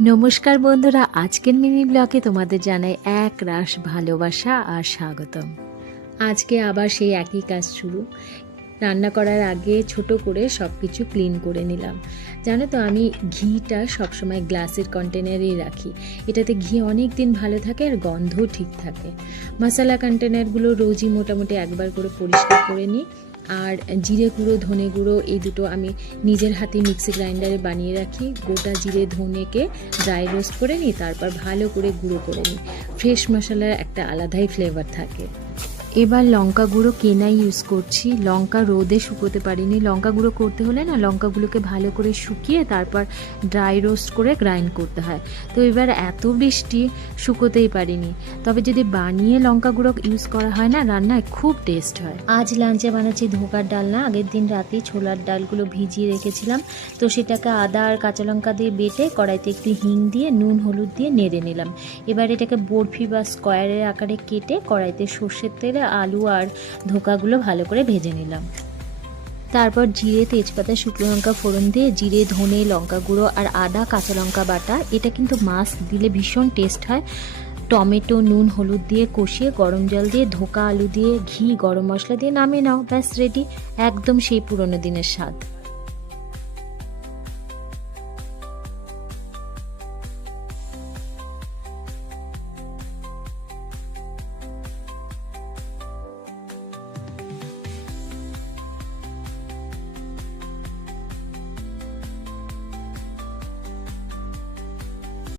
নমস্কার বন্ধুরা, আজকের মিনি ব্লগে তোমাদের জানাই এক রাশ ভালোবাসা আর স্বাগতম। আজকে আবার সেই একই কাজ শুরু। রান্না করার আগে ছোট করে সব কিছু ক্লিন করে নিলাম। জানো তো, আমি ঘিটা সবসময় গ্লাসের কন্টেনারেই রাখি। এটাতে ঘি অনেক দিন ভালো থাকে আর গন্ধও ঠিক থাকে। মশলা কন্টেনারগুলো রোজই মোটামুটি একবার করে পরিষ্কার করে নিই। আর জিরে গুঁড়ো, ধনে গুঁড়ো এই দুটো আমি নিজের হাতে মিক্সি গ্রাইন্ডারে বানিয়ে রাখি। গোটা জিরে ধনেকে ড্রাই রোস্ট করে নিই, তারপর ভালো করে গুঁড়ো করে নিই। ফ্রেশ মশলার একটা আলাদাই ফ্লেভার থাকে। এবার লঙ্কা গুঁড়ো কেনা ইউজ করছি। লঙ্কা রোদে শুকোতে পারিনি। লঙ্কা গুঁড়ো করতে হলে না, লঙ্কাগুলোকে ভালো করে শুকিয়ে তারপর ড্রাই রোস্ট করে গ্রাইন্ড করতে হয়। তো এবার এত বৃষ্টি, শুকোতেই পারিনি। তবে যদি বানিয়ে লঙ্কা গুঁড়ো ইউজ করা হয় না, রান্নায় খুব টেস্ট হয়। আজ লাঞ্চে বানাচ্ছি ধোকার ডালনা। আগের দিন রাতেই ছোলার ডালগুলো ভিজিয়ে রেখেছিলাম, তো সেটাকে আদা আর কাঁচা লঙ্কা দিয়ে বেটে কড়াইতে একটু হিং দিয়ে নুন হলুদ দিয়ে নেড়ে নিলাম। এবার এটাকে বরফি বা স্কোয়ারের আকারে কেটে কড়াইতে সর্ষের তেলে আলু আর ধোকাগুলো ভালো করে ভেজে নিলাম। তারপর জিরে, তেজপাতা, শুকনো লঙ্কা ফোড়ন দিয়ে জিরে, ধনে, লঙ্কা গুঁড়ো আর আদা কাঁচা লঙ্কা বাটা, এটা কিন্তু মাস্ট দিলে ভীষণ টেস্ট হয়। টমেটো, নুন হলুদ দিয়ে কষিয়ে গরম জল দিয়ে ধোকা, আলু দিয়ে ঘি, গরম মশলা দিয়ে নামিয়ে নাও, ব্যাস রেডি। একদম সেই পুরোনো দিনের স্বাদ।